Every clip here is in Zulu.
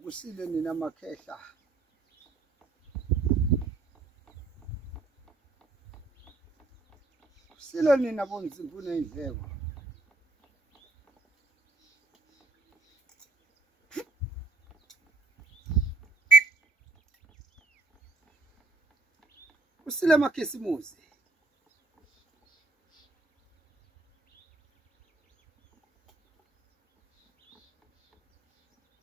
Ukusile nina makhehla. Silo nina bonzimbu neindleko. Usile makhisimuzi.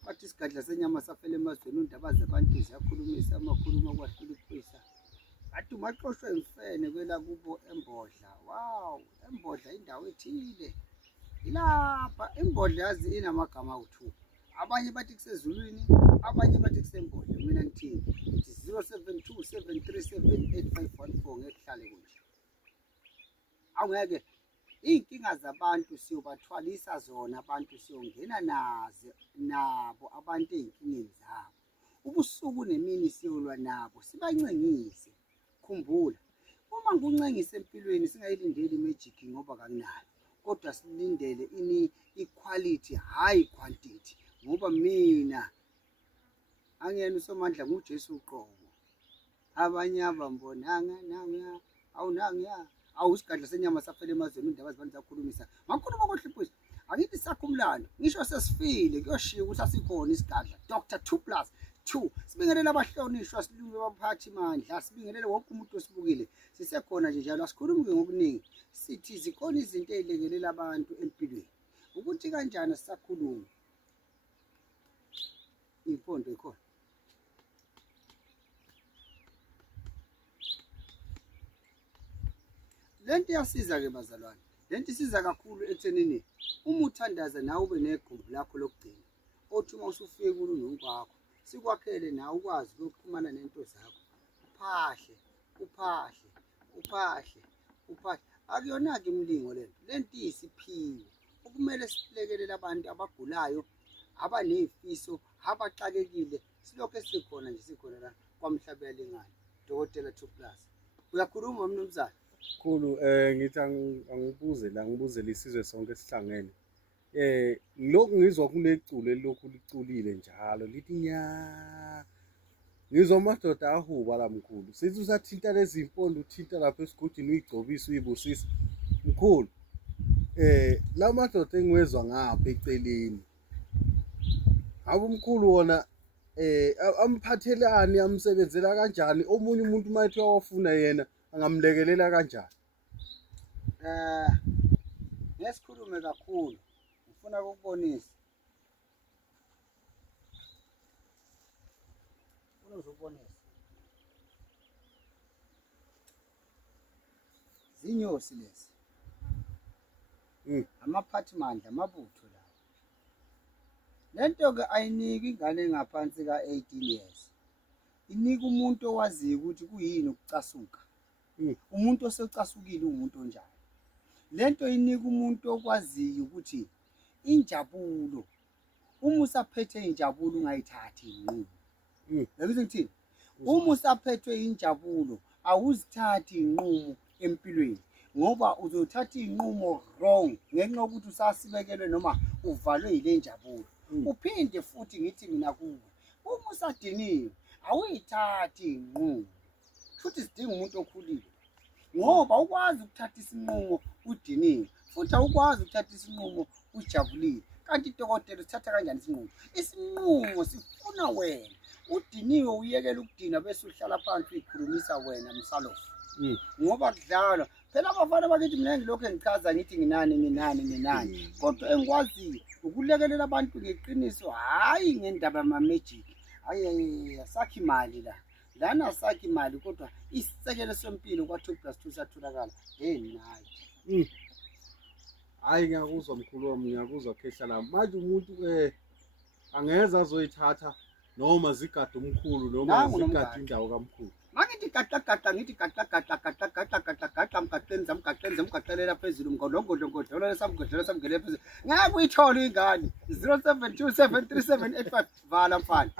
Bathi isigadla senyama safele emazweni undaba zabantu ziyakhulumisa amakhuluma kwahlulipisa. Athi maxoshwe imfene kwela kubo embodla. Wow, embodla indawo ethile. Ilapha embodla yazi inamagama awu2. Abanye bathi kusezulwini, abanye bathi kusembodla. Mina ngithini? 0727378514 ngekuhlale kunje. Awungeke inkinga zabantu siyobathwalisa zona abantu siyongena nazo nabo abantu einkingeni zabo. Ubusuku nemini siyolwa nabo sibancengise. Khumbula uma nguncengise empilweni singayilindeli imagic ngoba kakunayo. Kodwa silindele ini equality high quantity ngoba mina angiyena uSomandla nguJesu uqobo. Abanye abambonanga nanga awunanga awusigadla senyama safele emazweni indaba zabantu zakhulumisa. Ngakhuluma kohliphuzi akithi sakhumlana ngisho sesifile kuyoshiya ukuthi asikhona isigadla Dr 2+2 sibingelela abahlonishwa silungu abaphathi mandla sibingelele wonke umuntu osibukile sisekhona nje njalo asikhulumi ngokuningi sithi zikhona izinto ezilekelela abantu empilweni ukuthi kanjani sisakhuluma impondo ikhona. Lento iyasiza ke bazalwane. Lento isiza kakhulu ethenini uma uthandaza nawe ube negumbi lakho lokugcina. Othi uma usufike kulungu kwakho sikwakhele nawe ukwazi ukuxhumana nento zakho. Uphahle. Akuyona ke imlingo lento. Lento isiphiwe. Ukumele silekelele abantu abagulayo, abanezifiso, abaxakekile. Silokho esikhona nje sikhona la kwaMhlaba yalingana. Dokotela 2+. Uyakhuluma mnumzana? Khulu ngithi angibuze la ngibuzele isizwe sonke sihlangene. Lokhu ngizwa kuneculo lokhu liculile njalo lithi nya. Ngizwa amadoda ahuba la mkhulu. Sithi usathinta lezi impondo uthinta lapha esigudini uyigcobisa uyibusisa. Mkhulu la madoda engiwezwa ngapha eceleni. Abumkhulu wona amphathelani amsebenzela kanjani omunye umuntu mayithi wafuna yena angamlekelela kanjani? Ngesikhulume kakhulu ngifuna ukubonisa. Uzobonisa. Zinyosi lezi. Amaphathi mandla amabutho la. Lento ke ayiniki ingane engaphansi ka18 years. Inika umuntu owaziyo ukuthi kuyini ukucasuka. Umuntu osecasukile umuntu onjani. Lento inika umuntu okwaziyo ukuthi injabulo uma usaphethe injabulo ungayithathi inqumo. Yakuthi ngithini? Uma usaphethwe injabulo awuzithathi inqumo empilweni ngoba uzothatha inqumo wrong ngenxa ukuthi usasibekelwe noma uvalwe yile njabulo. Uphinde futhi ngithi mina kuwe uma usadiniwe awuyithathi inqumo. Futhi sidinga umuntu okhulile ngoba ukwazi ukuthatha isinqumo udiniwe futhi awukwazi ukuthatha isinqumo ujabulile. Kanti dokotela uthatha kanjani isinqumo? Isinqumo sifuna wena udiniwe uyekela ukudina bese uhlala phansi uyikhulumisa wena msalofu. Ngoba kudlalwa phela abafana bakithi mina ngilokho engichaza ngithi nginani kodwa engikwaziyo ukulekelela abantu ngeqiniso hayi ngendaba ama magic. Hayi asakhi imali la. Lana sakhi imali kodwa isisekelo sempilo kwa2+2 satholakala. Nayi. Hayi ngiyakuzwa mkhulu wami ngiyakuzwa khehla la. Manje umuntu angeza azoyithatha noma zigada umkhulu noma zigada indawo kamkhulu. Mangithi gaqa ngithi gaqa mgaqelela phezulu mgodlongodlo lesamgodlela samgele phezulu. Ngeke uyithola ingane 07273785 vala mfana.